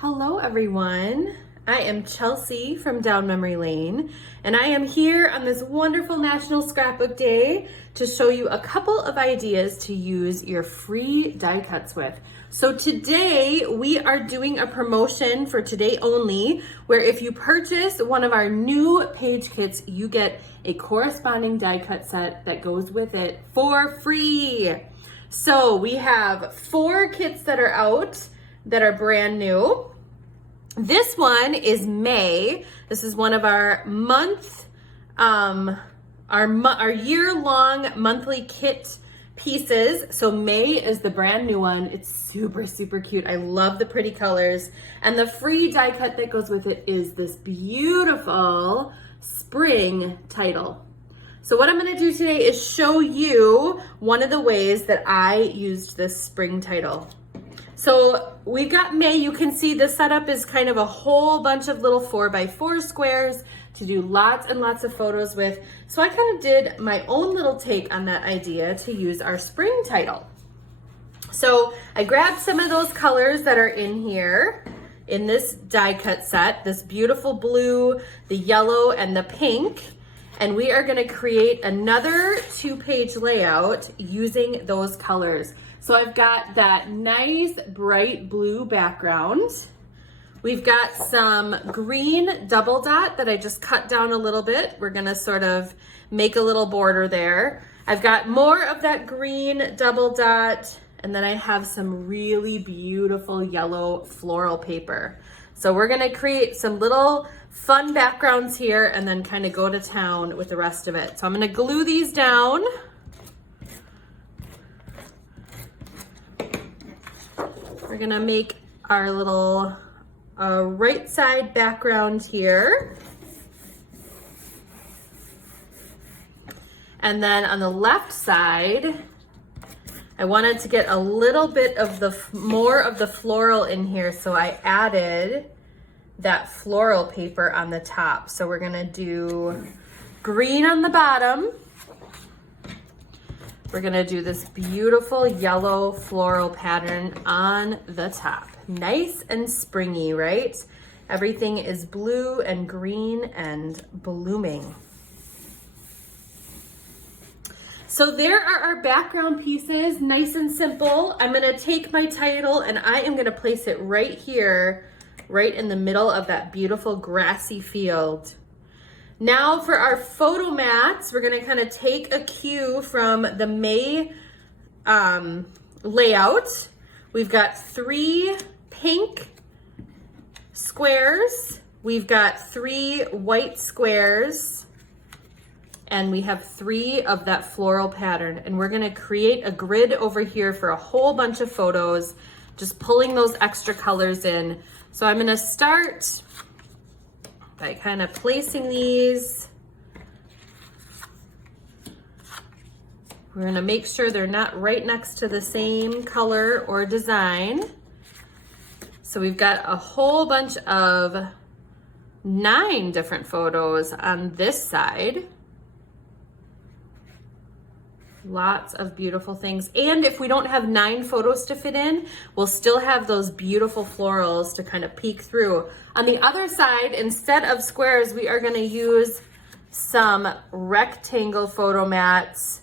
Hello everyone, I am Chelsea from Down Memory Lane, and I am here on this wonderful National Scrapbook Day to show you a couple of ideas to use your free die cuts with. So today we are doing a promotion for today only, where if you purchase one of our new page kits, you get a corresponding die cut set that goes with it for free. So we have 4 kits that are out that are brand new. This one is May. This is one of our our year-long monthly kit pieces. So May is the brand new one. It's super, super cute. I love the pretty colors. And the free die cut that goes with it is this beautiful spring title. So what I'm gonna do today is show you one of the ways that I used this spring title. So we've got May. You can see the setup is kind of a whole bunch of little 4x4 squares to do lots and lots of photos with. So I kind of did my own little take on that idea to use our spring title. So I grabbed some of those colors that are in here in this die cut set, this beautiful blue, the yellow, and the pink. And we are gonna create another 2-page layout using those colors. So I've got that nice bright blue background. We've got some green double dot that I just cut down a little bit. We're gonna sort of make a little border there. I've got more of that green double dot, and then I have some really beautiful yellow floral paper. So we're gonna create some little fun backgrounds here and then kind of go to town with the rest of it. So I'm gonna glue these down. We're gonna make our little right side background here. And then on the left side, I wanted to get a little bit of more of the floral in here, so I added that floral paper on the top. So we're gonna do green on the bottom. We're gonna do this beautiful yellow floral pattern on the top. Nice and springy, right? Everything is blue and green and blooming. So there are our background pieces, nice and simple. I'm gonna take my title and I am gonna place it right here, right in the middle of that beautiful grassy field. Now for our photo mats, we're gonna kind of take a cue from the May layout. We've got 3 pink squares, we've got 3 white squares, and we have 3 of that floral pattern. And we're gonna create a grid over here for a whole bunch of photos, just pulling those extra colors in. So I'm gonna start by kind of placing these. We're gonna make sure they're not right next to the same color or design. So we've got a whole bunch of 9 different photos on this side. Lots of beautiful things. And if we don't have 9 photos to fit in, we'll still have those beautiful florals to kind of peek through. On the other side, instead of squares, we are gonna use some rectangle photo mats.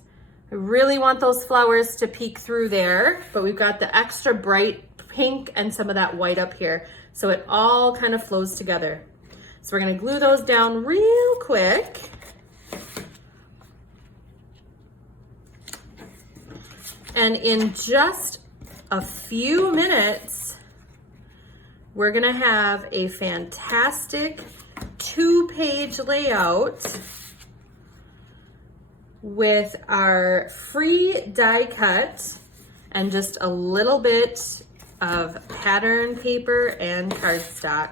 I really want those flowers to peek through there, but we've got the extra bright pink and some of that white up here. So it all kind of flows together. So we're gonna glue those down real quick. And in just a few minutes, we're gonna have a fantastic 2-page layout with our free die cut and just a little bit of pattern paper and cardstock.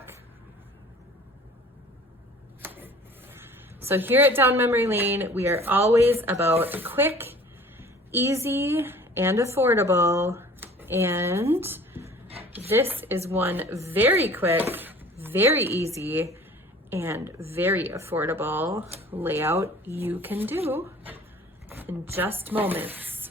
So here at Down Memory Lane, we are always about quick, easy, and affordable, and this is one very quick, very easy, and very affordable layout you can do in just moments.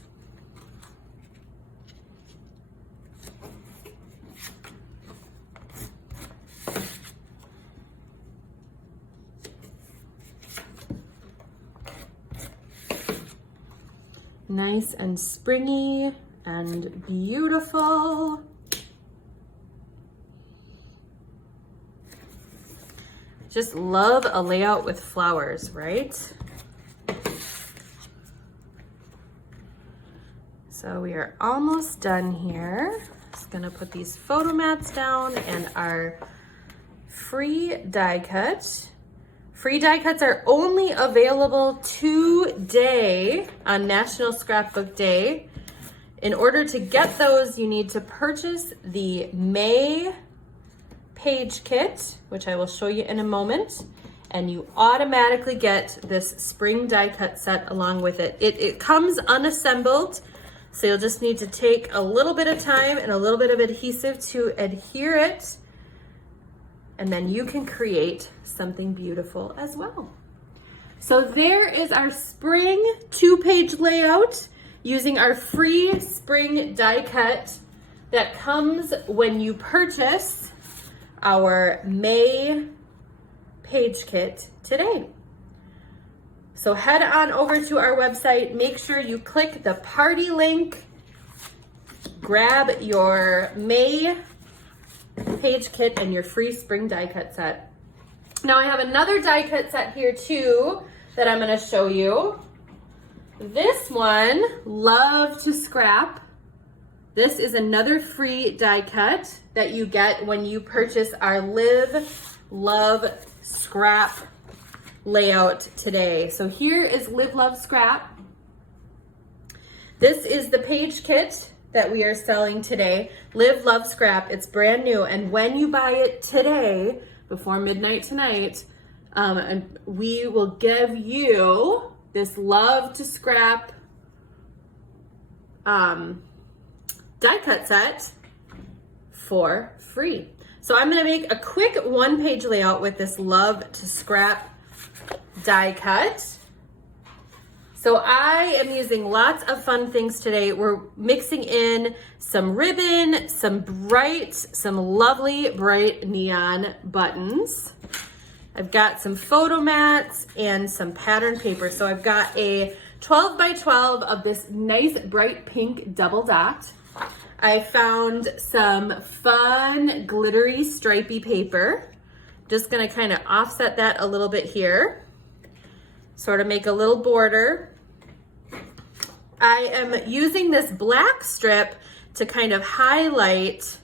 Nice and springy and beautiful. Just love a layout with flowers, right? So we are almost done here. Just gonna put these photo mats down and our free die cut. Free die cuts are only available today on National Scrapbook Day. In order to get those, you need to purchase the May page kit, which I will show you in a moment, and you automatically get this spring die cut set along with it. It comes unassembled, so you'll just need to take a little bit of time and a little bit of adhesive to adhere it, and then you can create something beautiful as well. So there is our spring 2-page layout using our free spring die cut that comes when you purchase our May page kit today. So head on over to our website, make sure you click the party link, grab your May page kit and your free spring die cut set. Now I have another die cut set here too that I'm gonna show you. This one, Love to Scrap. This is another free die cut that you get when you purchase our Live, Love, Scrap layout today. So here is Live, Love, Scrap. This is the page kit that we are selling today. Live, Love, Scrap. It's brand new. And when you buy it today, before midnight tonight, we will give you this Love to Scrap die cut set for free. So I'm gonna make a quick 1-page layout with this Love to Scrap die cut. So I am using lots of fun things today. We're mixing in some ribbon, some lovely bright neon buttons. I've got some photo mats and some pattern paper. So I've got a 12 by 12 of this nice bright pink double dot. I found some fun glittery stripy paper. Just gonna kind of offset that a little bit here. Sort of make a little border. I am using this black strip to kind of highlight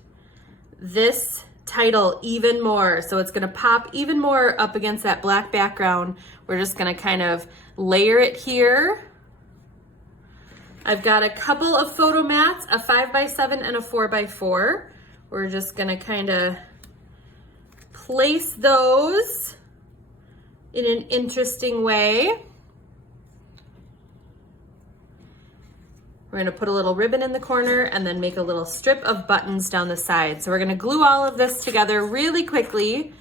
this title even more. So it's gonna pop even more up against that black background. We're just gonna kind of layer it here. I've got a couple of photo mats, a 5x7 and a 4x4. We're just gonna kind of place those in an interesting way. We're gonna put a little ribbon in the corner and then make a little strip of buttons down the side. So we're gonna glue all of this together really quickly.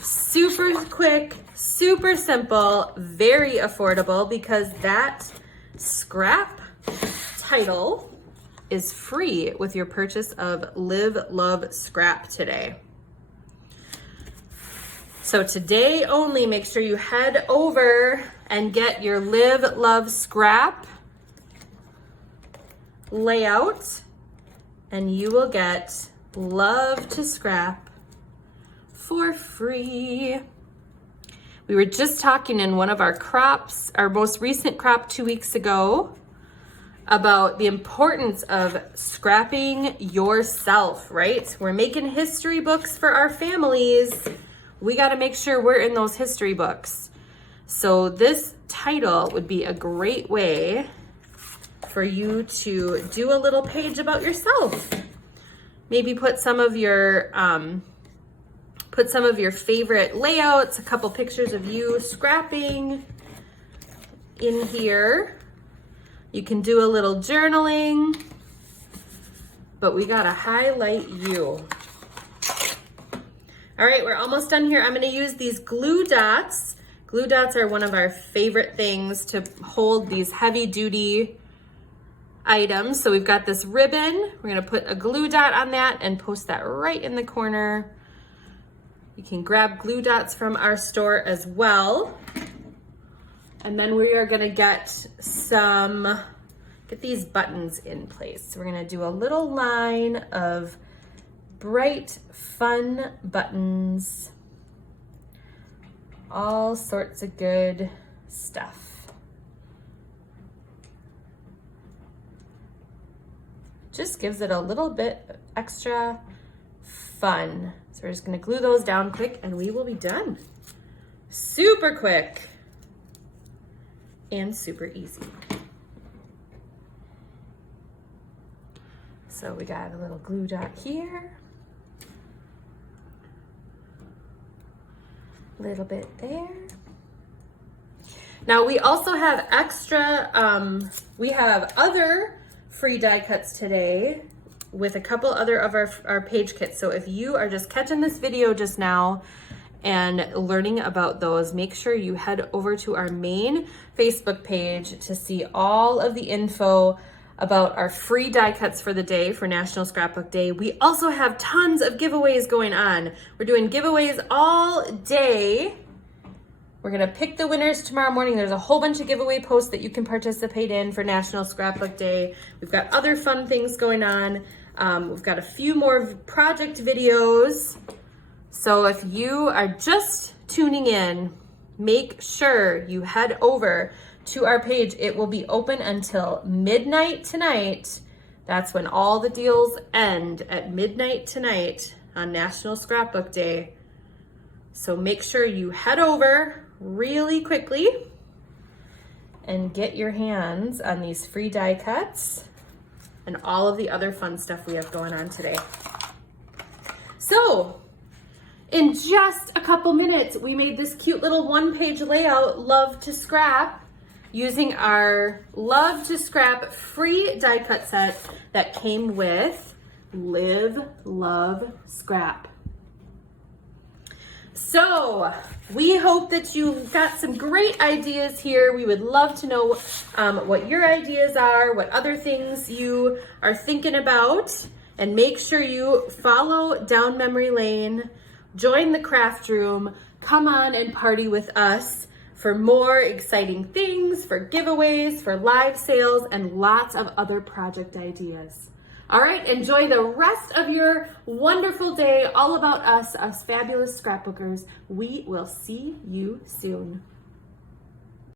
Super quick, super simple, very affordable because that scrap title is free with your purchase of Live, Love, Scrap today. So today only, make sure you head over and get your Live, Love, Scrap layout and you will get Love to Scrap for free. We were just talking in one of our crops, our most recent crop 2 weeks ago, about the importance of scrapping yourself, right? We're making history books for our families. We got to make sure we're in those history books. So this title would be a great way for you to do a little page about yourself. Maybe put some of your favorite layouts, a couple pictures of you scrapping in here. You can do a little journaling, but we gotta highlight you. All right, we're almost done here. I'm gonna use these glue dots. Glue dots are one of our favorite things to hold these heavy duty items. So we've got this ribbon. We're gonna put a glue dot on that and post that right in the corner. You can grab glue dots from our store as well. And then we are gonna get some get these buttons in place. So we're gonna do a little line of bright, fun buttons. All sorts of good stuff. Just gives it a little bit extra fun. So we're just gonna glue those down quick and we will be done. Super quick and super easy. So we got a little glue dot here. A little bit there. Now we also have extra, we have other free die cuts today with a couple other of our page kits. So if you are just catching this video just now and learning about those, make sure you head over to our main Facebook page to see all of the info about our free die cuts for the day for National Scrapbook Day. We also have tons of giveaways going on. We're doing giveaways all day. We're gonna pick the winners tomorrow morning. There's a whole bunch of giveaway posts that you can participate in for National Scrapbook Day. We've got other fun things going on. We've got a few more project videos. So if you are just tuning in, make sure you head over to our page. It will be open until midnight tonight. That's when all the deals end, at midnight tonight on National Scrapbook Day. So make sure you head over really quickly and get your hands on these free die cuts and all of the other fun stuff we have going on today. So in just a couple minutes, we made this cute little one-page layout, Love to Scrap, using our Love to Scrap free die cut set that came with Live, Love, Scrap. So we hope that you got some great ideas here. We would love to know what your ideas are, what other things you are thinking about, and make sure you follow down memory lane, join the craft room, come on and party with us for more exciting things, for giveaways, for live sales, and lots of other project ideas. All right, enjoy the rest of your wonderful day. All about us fabulous scrapbookers. We will see you soon.